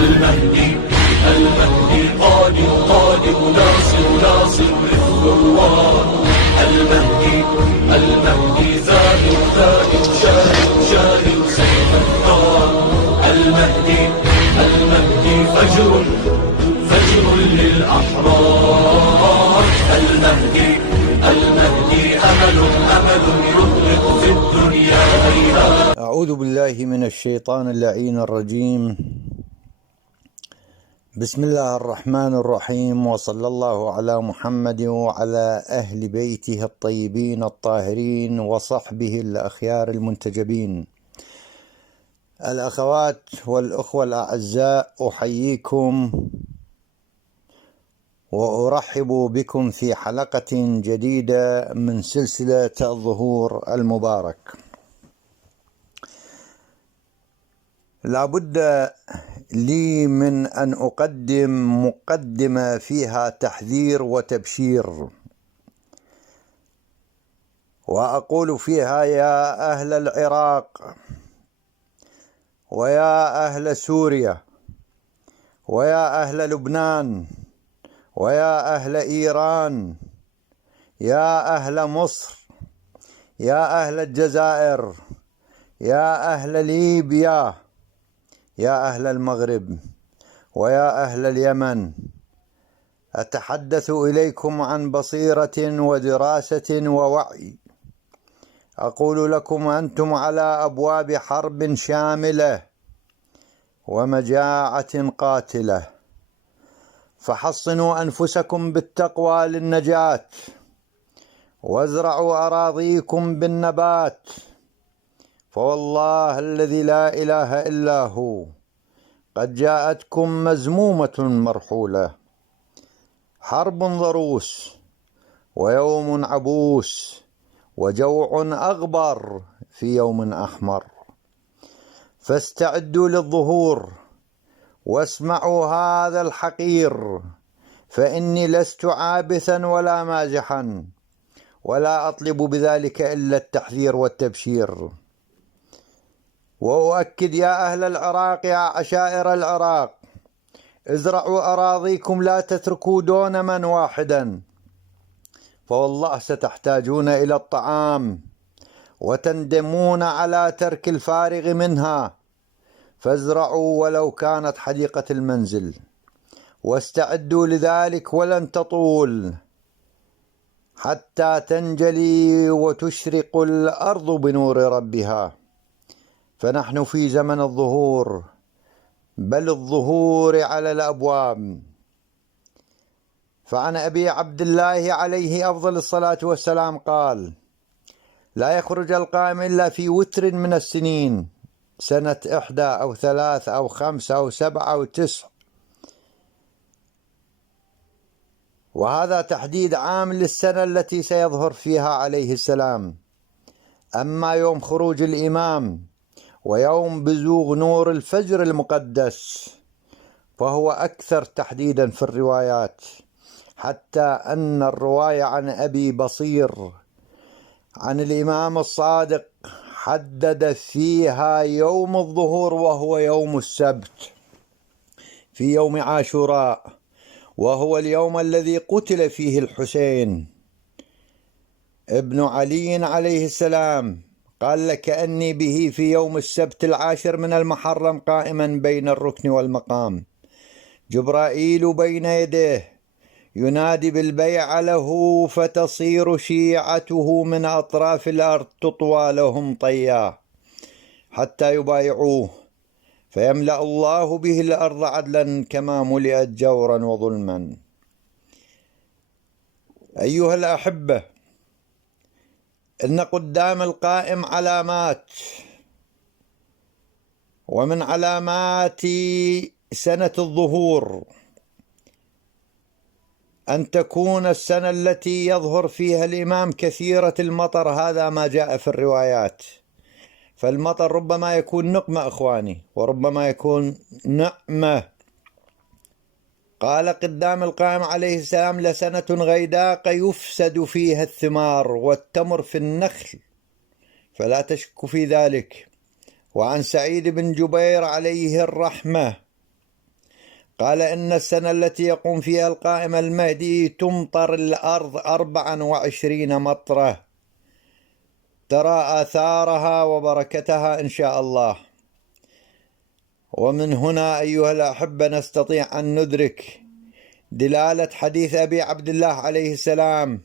المهدي المهدي قادم قادم ناصر ناصر للثوار. المهدي المهدي زاهر زاهر شاهر شاهر سيف الثار. المهدي المهدي فجر فجر للأحرار. المهدي المهدي أمل أمل يطلق في الدنيا هيهات. أعوذ بالله من الشيطان اللعين الرجيم. بسم الله الرحمن الرحيم، وصلى الله على محمد وعلى أهل بيته الطيبين الطاهرين وصحبه الأخيار المنتجبين. الأخوات والأخوة الأعزاء، أحييكم وأرحب بكم في حلقة جديدة من سلسلة الظهور المبارك. لا بد لي من أن أقدم مقدمة فيها تحذير وتبشير، وأقول فيها: يا أهل العراق، ويا أهل سوريا، ويا أهل لبنان، ويا أهل إيران، يا أهل مصر، يا أهل الجزائر، يا أهل ليبيا، يا أهل المغرب، ويا أهل اليمن، أتحدث إليكم عن بصيرة ودراسة ووعي. أقول لكم: أنتم على أبواب حرب شاملة ومجاعة قاتلة، فحصنوا أنفسكم بالتقوى للنجاة، وازرعوا أراضيكم بالنبات، فوالله الذي لا إله إلا هو قد جاءتكم مزمومة مرحولة. حرب ضروس، ويوم عبوس، وجوع أغبر في يوم أحمر. فاستعدوا للظهور، واسمعوا هذا الحقير، فإني لست عابثا ولا مازحا، ولا أطلب بذلك إلا التحذير والتبشير. وأؤكد: يا أهل العراق، يا عشائر العراق، ازرعوا أراضيكم، لا تتركوا دونما واحدا، فوالله ستحتاجون إلى الطعام وتندمون على ترك الفارغ منها. فازرعوا ولو كانت حديقة المنزل، واستعدوا لذلك، ولن تطول حتى تنجلي وتشرق الأرض بنور ربها. فنحن في زمن الظهور، بل الظهور على الأبواب. فعن أبي عبد الله عليه أفضل الصلاة والسلام قال: لا يخرج القائم إلا في وتر من السنين، سنة 1 أو 3 أو 5 أو 7 أو 9، وهذا تحديد عام للسنة التي سيظهر فيها عليه السلام. أما يوم خروج الإمام ويوم بزوغ نور الفجر المقدس فهو أكثر تحديدا في الروايات، حتى أن الرواية عن أبي بصير عن الإمام الصادق حدد فيها يوم الظهور وهو يوم السبت في يوم عاشوراء، وهو اليوم الذي قتل فيه الحسين ابن علي عليه السلام. قال: لكأني به في يوم السبت 10 من المحرم قائما بين الركن والمقام، جبرائيل بين يديه ينادي بالبيع له، فتصير شيعته من أطراف الأرض تطوى لهم طيا حتى يبايعوه، فيملأ الله به الأرض عدلا كما ملئت جورا وظلما. أيها الأحبة، إن قدام القائم علامات، ومن علامات سنة الظهور أن تكون السنة التي يظهر فيها الإمام كثيرة المطر. هذا ما جاء في الروايات. فالمطر ربما يكون نقمة أخواني، وربما يكون نعمة. قال قدام القائم عليه السلام: لسنة غيداء يفسد فيها الثمار والتمر في النخل، فلا تشك في ذلك. وعن سعيد بن جبير عليه الرحمة قال إن السنة التي يقوم فيها القائم المهدي تمطر الأرض 24 مطرة ترى آثارها وبركتها إن شاء الله. ومن هنا أيها الأحبة نستطيع أن ندرك دلالة حديث أبي عبد الله عليه السلام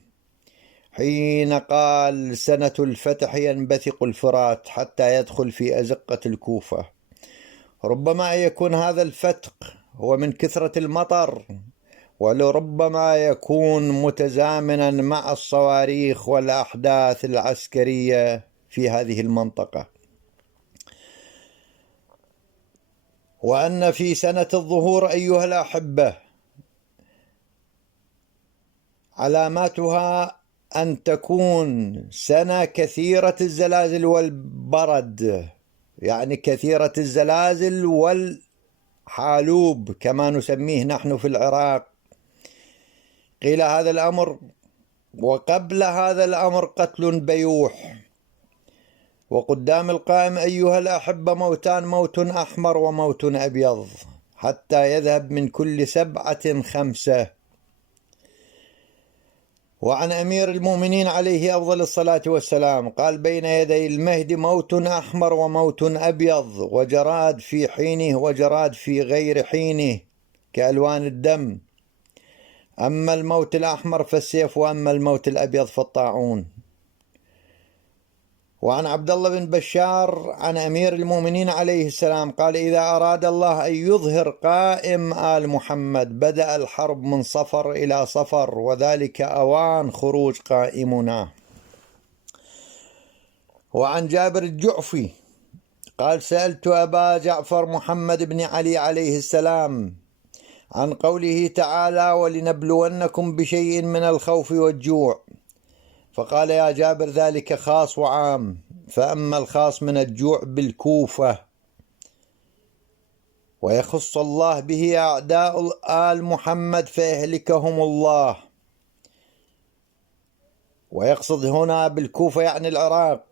حين قال سنة الفتح ينبثق الفرات حتى يدخل في أزقة الكوفة. ربما يكون هذا الفتق هو من كثرة المطر، ولربما يكون متزامنا مع الصواريخ والأحداث العسكرية في هذه المنطقة. وأن في سنة الظهور أيها الأحبة علاماتها أن تكون سنة كثيرة الزلازل والبرد، يعني كثيرة الزلازل والحالوب كما نسميه نحن في العراق. قيل هذا الأمر وقبل هذا الأمر قتل بيوح. وقدام القائم أيها الأحبة موتان، موت أحمر وموت أبيض، حتى يذهب من كل 7 5. وعن أمير المؤمنين عليه أفضل الصلاة والسلام قال بين يدي المهدي موت أحمر وموت أبيض، وجراد في حينه وجراد في غير حينه كألوان الدم، أما الموت الأحمر فالسيف، وأما الموت الأبيض فالطاعون. وعن عبد الله بن بشار عن أمير المؤمنين عليه السلام قال إذا أراد الله أن يظهر قائم آل محمد بدأ الحرب من صفر إلى صفر، وذلك أوان خروج قائمنا. وعن جابر الجعفي قال سألت أبا جعفر محمد بن علي عليه السلام عن قوله تعالى ولنبلونكم بشيء من الخوف والجوع، فقال يا جابر ذلك خاص وعام، فأما الخاص من الجوع بالكوفة ويخص الله به أعداء آل محمد فيهلكهم الله، ويقصد هنا بالكوفة يعني العراق.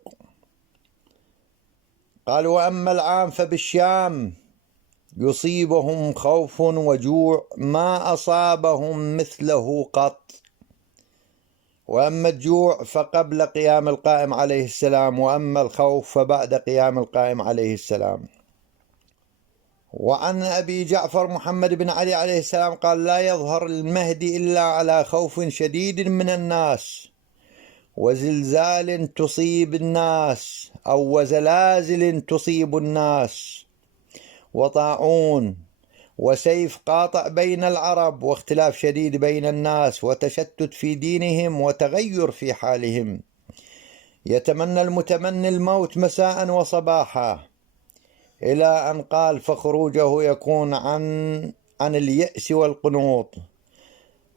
قال وأما العام فبالشام يصيبهم خوف وجوع ما أصابهم مثله قط، وأما الجوع فقبل قيام القائم عليه السلام، وأما الخوف فبعد قيام القائم عليه السلام. وعن أبي جعفر محمد بن علي عليه السلام قال لا يظهر المهدي إلا على خوف شديد من الناس وزلزال تصيب الناس أو وزلازل تصيب الناس وطاعون وسيف قاطع بين العرب واختلاف شديد بين الناس وتشتت في دينهم وتغير في حالهم، يتمنى المتمني الموت مساء وصباحا، إلى أن قال فخروجه يكون عن اليأس والقنوط،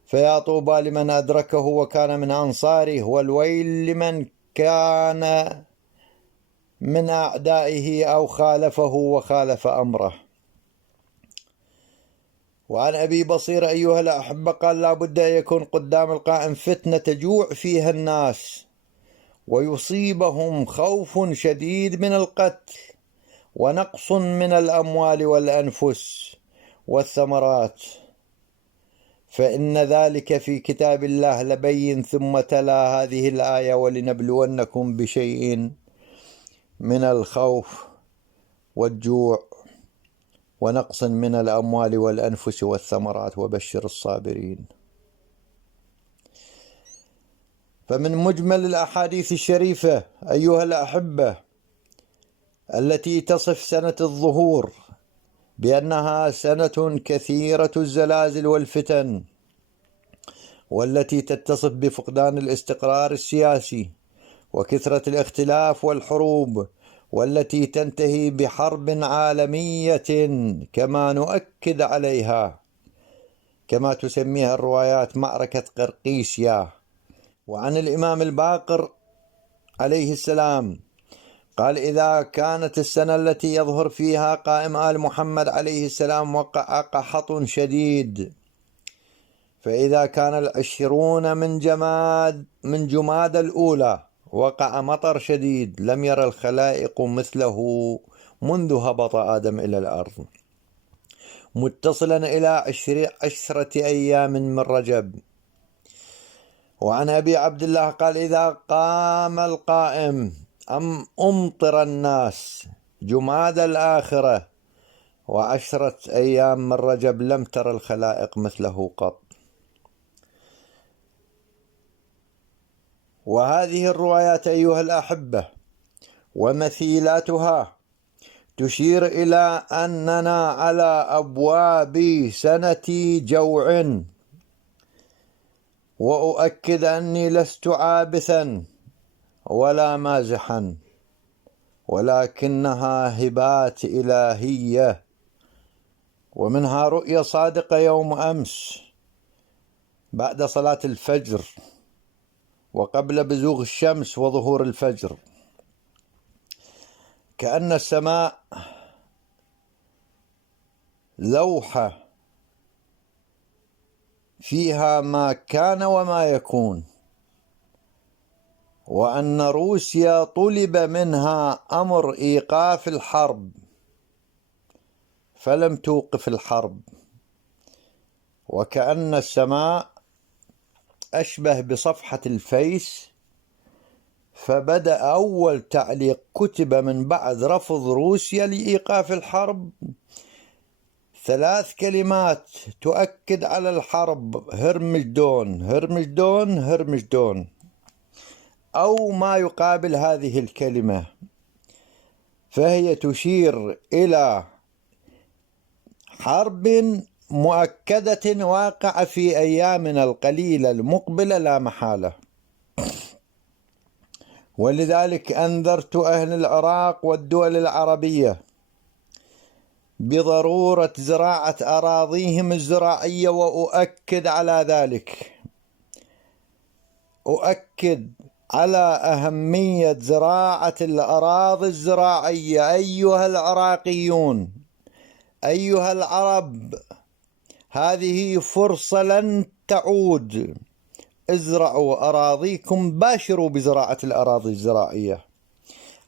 فيا طوبى لمن أدركه وكان من أنصاره، والويل لمن كان من أعدائه أو خالفه وخالف أمره. وعن أبي بصير أيها الأحبة قال لا بد أن يكون قدام القائم فتنة تجوع فيها الناس ويصيبهم خوف شديد من القتل ونقص من الأموال والأنفس والثمرات، فإن ذلك في كتاب الله لبين. ثم تلا هذه الآية ولنبلونكم بشيء من الخوف والجوع ونقص من الأموال والأنفس والثمرات وبشر الصابرين. فمن مجمل الأحاديث الشريفة أيها الأحبة التي تصف سنة الظهور بأنها سنة كثيرة الزلازل والفتن، والتي تتصف بفقدان الاستقرار السياسي وكثرة الاختلاف والحروب، والتي تنتهي بحرب عالمية كما نؤكد عليها، كما تسميها الروايات معركة قرقيسيا. وعن الإمام الباقر عليه السلام قال إذا كانت السنة التي يظهر فيها قائم آل محمد عليه السلام وقع قحط شديد، فإذا كان 20 من جماد الأولى وقع مطر شديد لم ير الخلائق مثله منذ هبط آدم إلى الأرض، متصلا إلى 10 أيام من رجب. وعن أبي عبد الله قال: إذا قام القائم أمطر الناس جمادى الآخرة 10 أيام من رجب لم تر الخلائق مثله قط. وهذه الروايات أيها الأحبة ومثيلاتها تشير إلى أننا على أبواب سنة جوع، وأؤكد أني لست عابثا ولا مازحا، ولكنها هبات إلهية، ومنها رؤية صادقة يوم أمس بعد صلاة الفجر وقبل بزوغ الشمس وظهور الفجر، كأن السماء لوحة فيها ما كان وما يكون، وأن روسيا طلب منها أمر إيقاف الحرب فلم توقف الحرب، وكأن السماء أشبه بصفحة الفيس، فبدأ أول تعليق كتب من بعد رفض روسيا لإيقاف الحرب 3 كلمات تؤكد على الحرب: هرمجدون هرمجدون هرمجدون، أو ما يقابل هذه الكلمة، فهي تشير إلى حرب مؤكدة واقعة في أيامنا القليلة المقبلة لا محالة. ولذلك أنذرت أهل العراق والدول العربية بضرورة زراعة أراضيهم الزراعية، وأؤكد على ذلك، أؤكد على أهمية زراعة الأراضي الزراعية. أيها العراقيون، أيها العرب، هذه فرصة لن تعود. ازرعوا أراضيكم، باشروا بزراعة الأراضي الزراعية،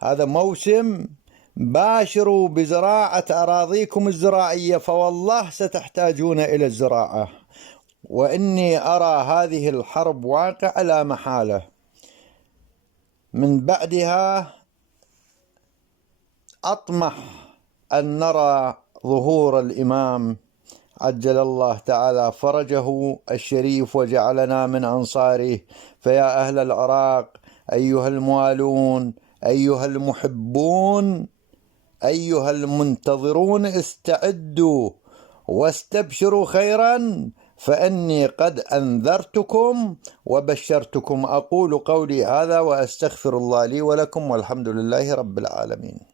هذا موسم، باشروا بزراعة أراضيكم الزراعية، فوالله ستحتاجون إلى الزراعة. وإني أرى هذه الحرب واقعة لا محالة، من بعدها أطمح أن نرى ظهور الإمام عجل الله تعالى فرجه الشريف وجعلنا من أنصاره. فيا أهل العراق، أيها الموالون، أيها المحبون، أيها المنتظرون، استعدوا واستبشروا خيرا، فإني قد أنذرتكم وبشرتكم. أقول قولي هذا وأستغفر الله لي ولكم، والحمد لله رب العالمين.